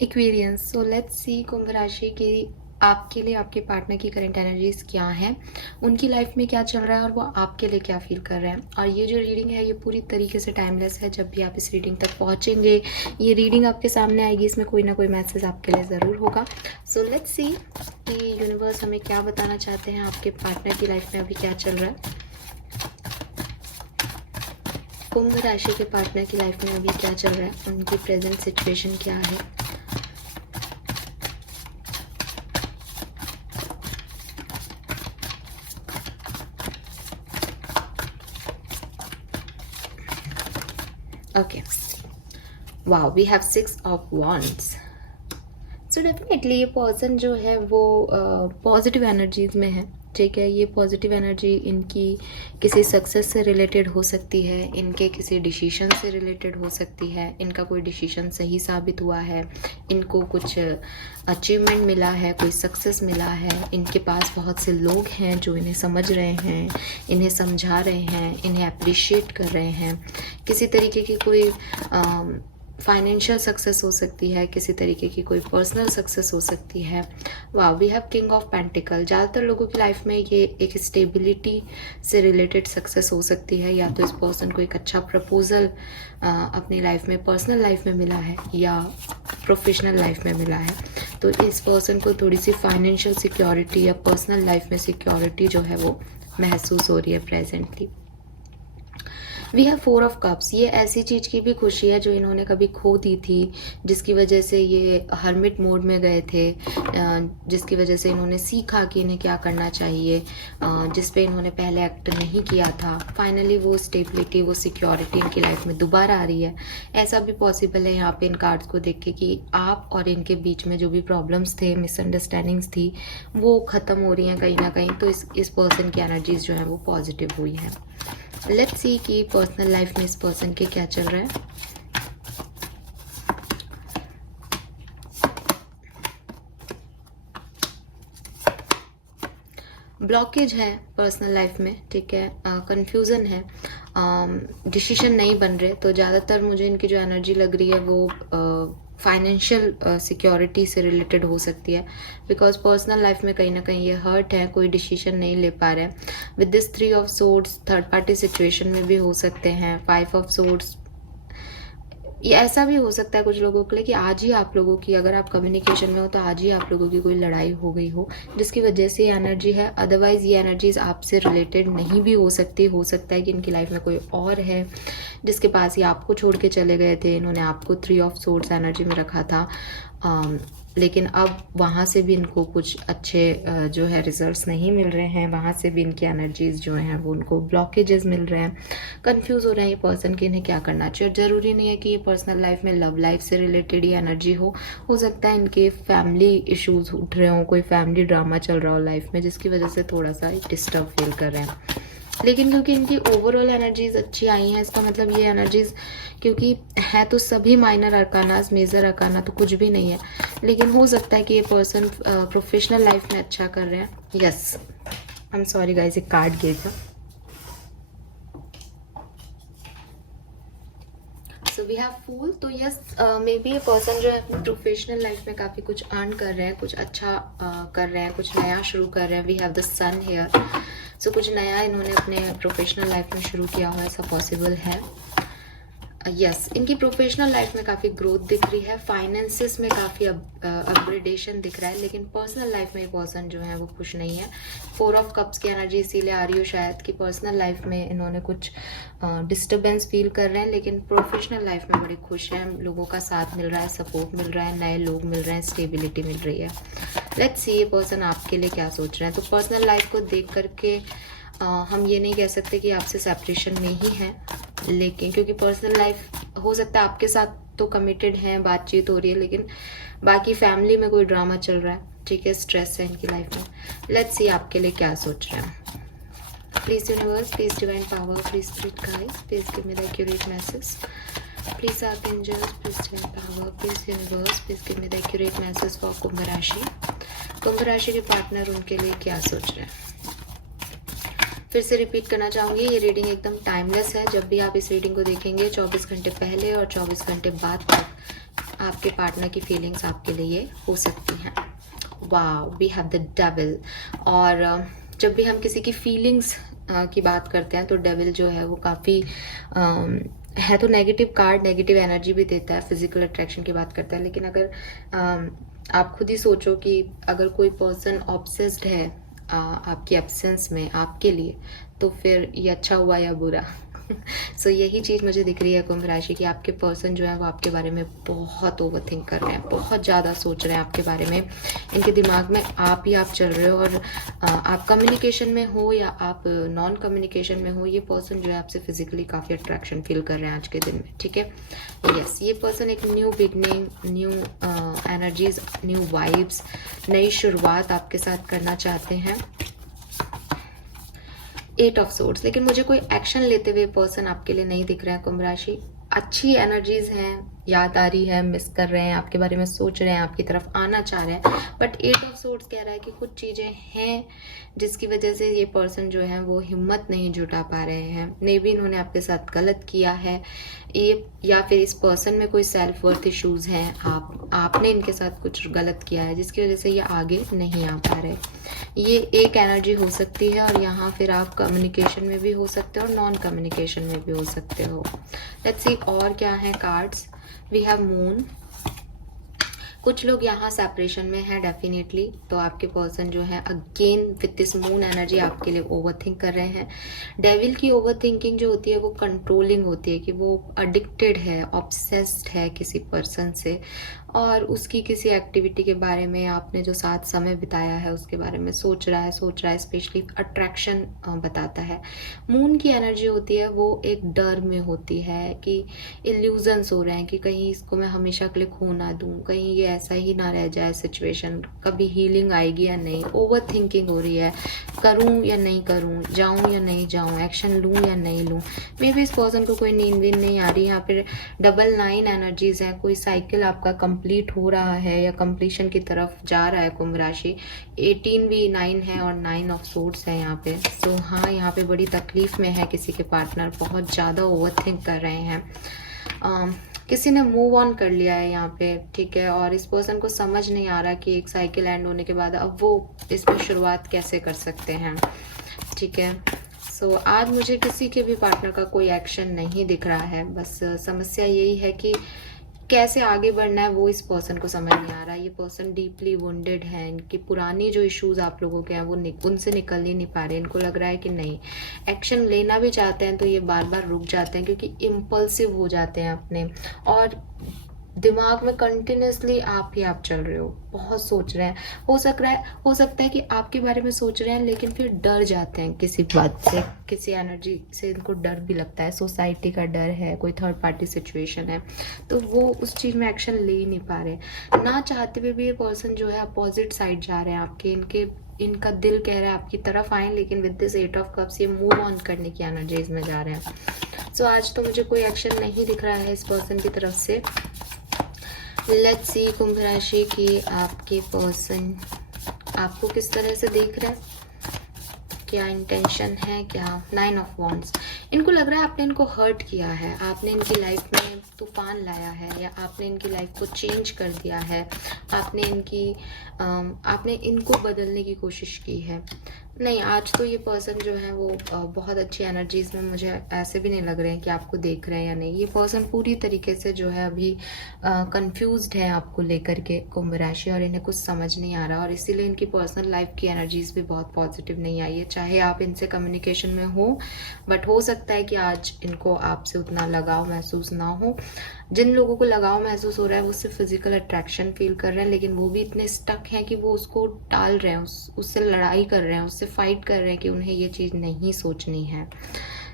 Aquarians. So let's see कुंभ राशि की आपके लिए आपके पार्टनर की करंट एनर्जीज क्या हैं, उनकी लाइफ में क्या चल रहा है और वो आपके लिए क्या फील कर रहे हैं। और ये जो रीडिंग है ये पूरी तरीके से टाइमलेस है। जब भी आप इस रीडिंग तक पहुंचेंगे ये रीडिंग आपके सामने आएगी, इसमें कोई ना कोई मैसेज आपके लिए ज़रूर होगा। सो लेट्स सी कि यूनिवर्स हमें क्या बताना चाहते हैं, आपके पार्टनर की लाइफ में अभी क्या चल रहा है, कुंभ राशि के पार्टनर की लाइफ में अभी क्या चल रहा है, उनकी प्रेजेंट सिचुएशन क्या है। Okay, wow, we have 6 of wands। So definitely ये पर्सन जो है वो पॉजिटिव एनर्जीज में है। ठीक है, ये पॉजिटिव एनर्जी इनकी किसी सक्सेस से रिलेटेड हो सकती है, इनके किसी डिसीजन से रिलेटेड हो सकती है, इनका कोई डिसीजन सही साबित हुआ है, इनको कुछ अचीवमेंट मिला है, कोई सक्सेस मिला है, इनके पास बहुत से लोग हैं जो इन्हें समझ रहे हैं, इन्हें समझा रहे हैं, इन्हें अप्रिशिएट कर रहे हैं। किसी तरीके की कोई फाइनेंशियल सक्सेस हो सकती है, किसी तरीके की कोई पर्सनल सक्सेस हो सकती है। वाह, we have king of pentacle. ज़्यादातर लोगों की लाइफ में ये एक स्टेबिलिटी से रिलेटेड सक्सेस हो सकती है, या तो इस पर्सन को एक अच्छा प्रपोजल अपनी लाइफ में, पर्सनल लाइफ में मिला है या प्रोफेशनल लाइफ में मिला है। तो इस पर्सन को थोड़ी सी फाइनेंशियल सिक्योरिटी या पर्सनल लाइफ में सिक्योरिटी जो है वो महसूस हो रही है presently. We have 4 of cups. ये ऐसी चीज़ की भी खुशी है जो इन्होंने कभी खो दी थी, जिसकी वजह से ये हर्मिट मोड में गए थे, जिसकी वजह से इन्होंने सीखा कि इन्हें क्या करना चाहिए, जिस पे इन्होंने पहले एक्ट नहीं किया था। फाइनली वो स्टेबिलिटी, वो सिक्योरिटी इनकी लाइफ में दोबारा आ रही है। ऐसा भी पॉसिबल है यहाँ पे इन कार्ड्स को देख के कि आप और इनके बीच में जो भी प्रॉब्लम्स थे, मिसअंडरस्टैंडिंग्स थी, वो ख़त्म हो रही हैं कहीं ना कहीं। तो इस पर्सन की एनर्जीज जो है वो पॉजिटिव हुई हैं। लेट्स सी कि पर्सनल लाइफ में इस पर्सन के क्या चल रहा है। ब्लॉकेज है पर्सनल लाइफ में, ठीक है, कंफ्यूजन है, डिसीजन नहीं बन रहे। तो ज़्यादातर मुझे इनकी जो एनर्जी लग रही है वो फाइनेंशियल सिक्योरिटी से रिलेटेड हो सकती है, बिकॉज पर्सनल लाइफ में कहीं ना कहीं ये हर्ट है, कोई डिसीजन नहीं ले पा रहे हैं। With this 3 of swords third party situation में भी हो सकते हैं। 5 ऑफ सोर्ड्स, ये ऐसा भी हो सकता है कुछ लोगों के लिए कि आज ही आप लोगों की, अगर आप कम्युनिकेशन में हो तो आज ही आप लोगों की कोई लड़ाई हो गई हो, जिसकी वजह से ये एनर्जी है। अदरवाइज ये एनर्जीज आपसे रिलेटेड नहीं भी हो सकती। हो सकता है कि इनकी लाइफ में कोई और है जिसके पास ये आपको छोड़ के चले गए थे, इन्होंने आपको 3 ऑफ सोर्ड्स एनर्जी में रखा था, लेकिन अब वहाँ से भी इनको कुछ अच्छे जो है रिजल्ट्स नहीं मिल रहे हैं। वहाँ से भी इनकी एनर्जीज जो हैं वो उनको ब्लॉकेजेस मिल रहे हैं। कंफ्यूज हो रहे हैं ये पर्सन कि इन्हें क्या करना चाहिए। और ज़रूरी नहीं है कि ये पर्सनल लाइफ में लव लाइफ से रिलेटेड ही एनर्जी हो सकता है इनके फैमिली इश्यूज उठ रहे हों, कोई फैमिली ड्रामा चल रहा हो लाइफ में, जिसकी वजह से थोड़ा सा डिस्टर्ब फील कर रहे हैं। लेकिन क्योंकि इनकी ओवरऑल एनर्जीज अच्छी आई हैं, इसका मतलब ये एनर्जीज, क्योंकि है तो सभी माइनर अरकानास, मेजर अरकाना तो कुछ भी नहीं है, लेकिन हो सकता है कि ये पर्सन प्रोफेशनल लाइफ में अच्छा कर रहे हैं। Yes, I am sorry guys, एक कार्ड गिर था। सो वी हैव फूल। तो यस, मे बी ये पर्सन जो है प्रोफेशनल लाइफ में काफ़ी कुछ अर्न कर रहे हैं, कुछ अच्छा कर रहे हैं, कुछ नया शुरू कर रहे हैं। We have the sun here. So कुछ नया इन्होंने अपने प्रोफेशनल लाइफ में शुरू किया हुआ, ऐसा पॉसिबल है। यस, इनकी प्रोफेशनल लाइफ में काफ़ी ग्रोथ दिख रही है, फाइनेंसिस में काफ़ी अपग्रेडेशन दिख रहा है, लेकिन पर्सनल लाइफ में पर्सन जो है वो खुश नहीं है। 4 ऑफ कप्स की एनर्जी इसीलिए आ रही हो शायद कि पर्सनल लाइफ में इन्होंने कुछ डिस्टर्बेंस फील कर रहे हैं, लेकिन प्रोफेशनल लाइफ में बड़े खुश हैं। लोगों का साथ मिल रहा है, सपोर्ट मिल रहा है, नए लोग मिल रहे हैं, स्टेबिलिटी मिल रही है। लेट्स सी ये पर्सन आपके लिए क्या सोच रहे हैं। तो पर्सनल लाइफ को देख करके हम ये नहीं कह सकते कि आपसे सेपरेशन में ही है, लेकिन क्योंकि पर्सनल लाइफ हो सकता है आपके साथ तो कमिटेड हैं, बातचीत हो रही है, लेकिन बाकी फैमिली में कोई ड्रामा चल रहा है, ठीक है, स्ट्रेस है इनकी लाइफ में। लेट्स सी आपके लिए क्या सोच रहे हैं। Please universe, please divine power, please spirit guides, please give me the accurate message. Please archangels, please divine power, please universe, please give me the accurate message for Kumbh rashi. Kumbh राशि के partner उनके लिए क्या सोच रहे हैं। फिर से रिपीट करना चाहूँगी, ये रीडिंग एकदम टाइमलेस है। जब भी आप इस रीडिंग को देखेंगे 24 घंटे पहले और 24 घंटे बाद तक आपके पार्टनर की फीलिंग्स आपके लिए हो सकती हैं। Wow, we have the devil. और जब भी हम किसी की फीलिंग्स की बात करते हैं तो डेविल जो है वो काफ़ी है तो नेगेटिव कार्ड, नेगेटिव एनर्जी भी देता है, फिजिकल अट्रैक्शन की बात करता है। लेकिन अगर आप खुद ही सोचो कि अगर कोई पर्सन ऑब्सेस्ड है आपकी एब्सेंस में आपके लिए, तो फिर ये अच्छा हुआ या बुरा। सो यही चीज़ मुझे दिख रही है कुंभ राशि की। आपके पर्सन जो है वो आपके बारे में बहुत ओवरथिंक कर रहे हैं, बहुत ज़्यादा सोच रहे हैं आपके बारे में। इनके दिमाग में आप ही आप चल रहे हो, और आप कम्युनिकेशन में हो या आप नॉन कम्युनिकेशन में हो, ये पर्सन जो है आपसे फिजिकली काफ़ी अट्रैक्शन फील कर रहे हैं आज के दिन में, ठीक है। यस, ये पर्सन एक new beginning, new energies, new vibes, नई शुरुआत आपके साथ करना चाहते हैं। 8 ऑफ सोर्ड्स, लेकिन मुझे कोई एक्शन लेते हुए पर्सन आपके लिए नहीं दिख रहा है कुंभ राशि। अच्छी एनर्जीज हैं, याद आ रही है, मिस कर रहे हैं, आपके बारे में सोच रहे हैं, आपकी तरफ आना चाह रहे हैं, बट 8 ऑफ सोर्ड्स कह रहा है कि कुछ चीज़ें हैं जिसकी वजह से ये पर्सन जो है वो हिम्मत नहीं जुटा पा रहे हैं। मे बी इन्होंने आपके साथ गलत किया है, ये या फिर इस पर्सन में कोई सेल्फ वर्थ इश्यूज हैं, आपने इनके साथ कुछ गलत किया है जिसकी वजह से ये आगे नहीं आ पा रहे। ये एक एनर्जी हो सकती है, और यहाँ फिर आप कम्युनिकेशन में भी हो सकते हो और नॉन कम्युनिकेशन में भी हो सकते हो। लेट्स सी और क्या है कार्ड्स। We have moon. कुछ लोग यहाँ सेपरेशन में है डेफिनेटली, तो आपके पर्सन जो है again with this moon energy आपके लिए ओवरथिंक कर रहे हैं। डेविल की ओवरथिंकिंग जो होती है वो कंट्रोलिंग होती है, कि वो अडिक्टेड है, ऑब्सेस्ड है किसी पर्सन से, और उसकी किसी एक्टिविटी के बारे में, आपने जो साथ समय बिताया है उसके बारे में सोच रहा है, स्पेशली अट्रैक्शन बताता है। मून की एनर्जी होती है वो एक डर में होती है कि इल्यूजन्स हो रहे हैं कि कहीं इसको मैं हमेशा के लिए खो ना दूं, कहीं ये ऐसा ही ना रह जाए सिचुएशन, कभी हीलिंग आएगी या नहीं, ओवर थिंकिंग हो रही है, करूं या नहीं करूं, जाऊं या नहीं जाऊं, एक्शन लूं या नहीं लूं। मे बी इस पर्सन को कोई नींद वींद नहीं आ रही। यहाँ पे डबल 9 एनर्जीज हैं, कोई साइकिल आपका कंप्लीट हो रहा है या कंप्लीशन की तरफ जा रहा है कुंभ राशि। 18 भी 9 है और 9 ऑफ सोर्ड्स है यहाँ पे। सो हाँ, यहाँ पे बड़ी तकलीफ में है किसी के पार्टनर, बहुत ज़्यादा ओवरथिंक कर रहे हैं। किसी ने मूव ऑन कर लिया है यहाँ पे, ठीक है, और इस पर्सन को समझ नहीं आ रहा कि एक साइकिल एंड होने के बाद अब वो इसमें शुरुआत कैसे कर सकते हैं, ठीक है। सो आज मुझे किसी के भी पार्टनर का कोई एक्शन नहीं दिख रहा है, बस समस्या यही है कि कैसे आगे बढ़ना है वो इस पर्सन को समझ नहीं आ रहा। ये पर्सन डीपली वुंडेड है, इनकी पुरानी जो इश्यूज आप लोगों के हैं वो उनसे निकल ही नहीं पा रहे। इनको लग रहा है कि नहीं, एक्शन लेना भी चाहते हैं तो ये बार बार रुक जाते हैं, क्योंकि इम्पल्सिव हो जाते हैं अपने, और दिमाग में कंटिन्यूसली आप ही आप चल रहे हो, बहुत सोच रहे हैं। हो सकता है कि आपके बारे में सोच रहे हैं लेकिन फिर डर जाते हैं किसी बात से, किसी एनर्जी से इनको डर भी लगता है, सोसाइटी का डर है, कोई थर्ड पार्टी सिचुएशन है, तो वो उस चीज़ में एक्शन ले ही नहीं पा रहे। ना चाहते हुए भी ये पर्सन जो है अपोजिट साइड जा रहे हैं आपके, इनका दिल कह रहा है आपकी तरफ आए, लेकिन विद दिस 8 ऑफ कप्स ये मूव ऑन करने की एनर्जीज में जा रहे हैं। सो आज तो मुझे कोई एक्शन नहीं दिख रहा है इस पर्सन की तरफ से। लेट्स सी कुंभ राशि की आपके पर्सन आपको किस तरह से देख रहा है, क्या इंटेंशन है, क्या 9 ऑफ वॉन्ड्स। इनको लग रहा है आपने इनको हर्ट किया है, आपने इनकी लाइफ में तूफान लाया है, या आपने इनकी लाइफ को चेंज कर दिया है, आपने इनको बदलने की कोशिश की है। नहीं, आज तो ये पर्सन जो है वो बहुत अच्छी एनर्जीज में, मुझे ऐसे भी नहीं लग रहे हैं कि आपको देख रहे हैं या नहीं। ये पर्सन पूरी तरीके से जो है अभी कंफ्यूज्ड है आपको लेकर के कुंभ राशि, और इन्हें कुछ समझ नहीं आ रहा, और इसीलिए इनकी पर्सनल लाइफ की एनर्जीज भी बहुत पॉजिटिव नहीं आई है। चाहे आप इनसे कम्युनिकेशन में हो, बट हो सकता है कि आज इनको आपसे उतना लगाव महसूस ना हो। जिन लोगों को लगाव महसूस हो रहा है वो सिर्फ फिजिकल अट्रैक्शन फील कर रहे हैं, लेकिन वो भी इतने स्टक हैं कि वो उसको टाल रहे हैं, उससे लड़ाई कर रहे हैं, उससे फाइट कर रहे हैं कि उन्हें ये चीज़ नहीं सोचनी है।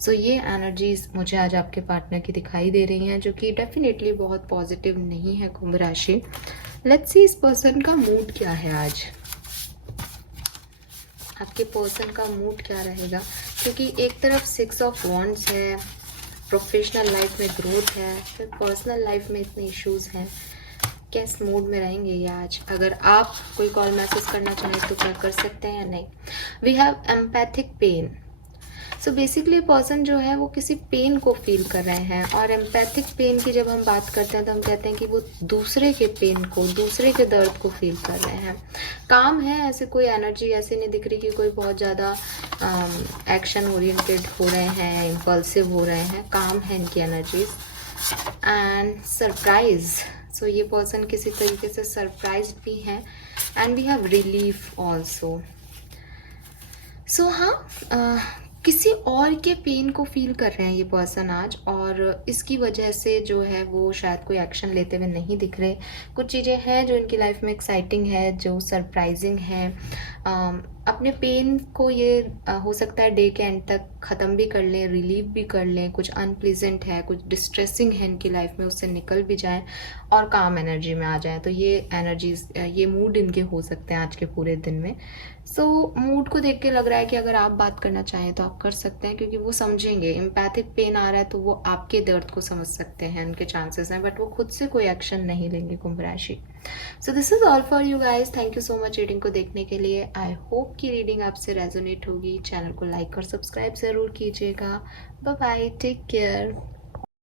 सो ये एनर्जीज मुझे आज आपके पार्टनर की दिखाई दे रही हैं, जो कि डेफिनेटली बहुत पॉजिटिव नहीं है कुंभ राशि। लेट्स सी इस पर्सन का मूड क्या है आज, आपके पर्सन का मूड क्या रहेगा, क्योंकि एक तरफ 6 ऑफ वॉन्ड्स है, प्रोफेशनल लाइफ में ग्रोथ है, फिर पर्सनल लाइफ में इतने इश्यूज हैं। किस मूड में रहेंगे ये आज? अगर आप कोई कॉल मैसेज करना चाहें तो क्या कर सकते हैं या नहीं? We have empathic pen. So so basically person जो है वो किसी पेन को फील कर रहे हैं, और एम्पैथिक पेन की जब हम बात करते हैं तो हम कहते हैं कि वो दूसरे के पेन को, दूसरे के दर्द को फील कर रहे हैं। काम है, ऐसे कोई एनर्जी ऐसे नहीं दिख रही कि कोई बहुत ज़्यादा एक्शन ओरिएंटेड हो रहे हैं, इम्पल्सिव हो रहे हैं। काम है इनकी एनर्जीज। एंड सरप्राइज, सो ये पर्सन किसी तरीके से सरप्राइज भी हैं। And we have relief also. So हाँ, किसी और के पेन को फील कर रहे हैं ये पर्सन आज, और इसकी वजह से जो है वो शायद कोई एक्शन लेते हुए नहीं दिख रहे। कुछ चीज़ें हैं जो इनकी लाइफ में एक्साइटिंग है, जो सरप्राइजिंग है। अपने पेन को ये हो सकता है डे के एंड तक ख़त्म भी कर लें, रिलीव भी कर लें। कुछ अनप्लीजेंट है, कुछ डिस्ट्रेसिंग है इनकी लाइफ में, उससे निकल भी जाए और काम एनर्जी में आ जाए। तो ये एनर्जीज, ये मूड इनके हो सकते हैं आज के पूरे दिन में। सो मूड को देख के लग रहा है कि अगर आप बात करना चाहें तो आप कर सकते हैं, क्योंकि वो समझेंगे। एम्पैथिक पेन आ रहा है तो वो आपके दर्द को समझ सकते हैं, उनके चांसेस हैं, बट वो खुद से कोई एक्शन नहीं लेंगे कुंभ राशि। So this is all for you guys. Thank you so much reading को देखने के लिए। आई होप कि रीडिंग आपसे रेजोनेट होगी। चैनल को लाइक और सब्सक्राइब ज़रूर कीजिएगा। Bye bye, take care.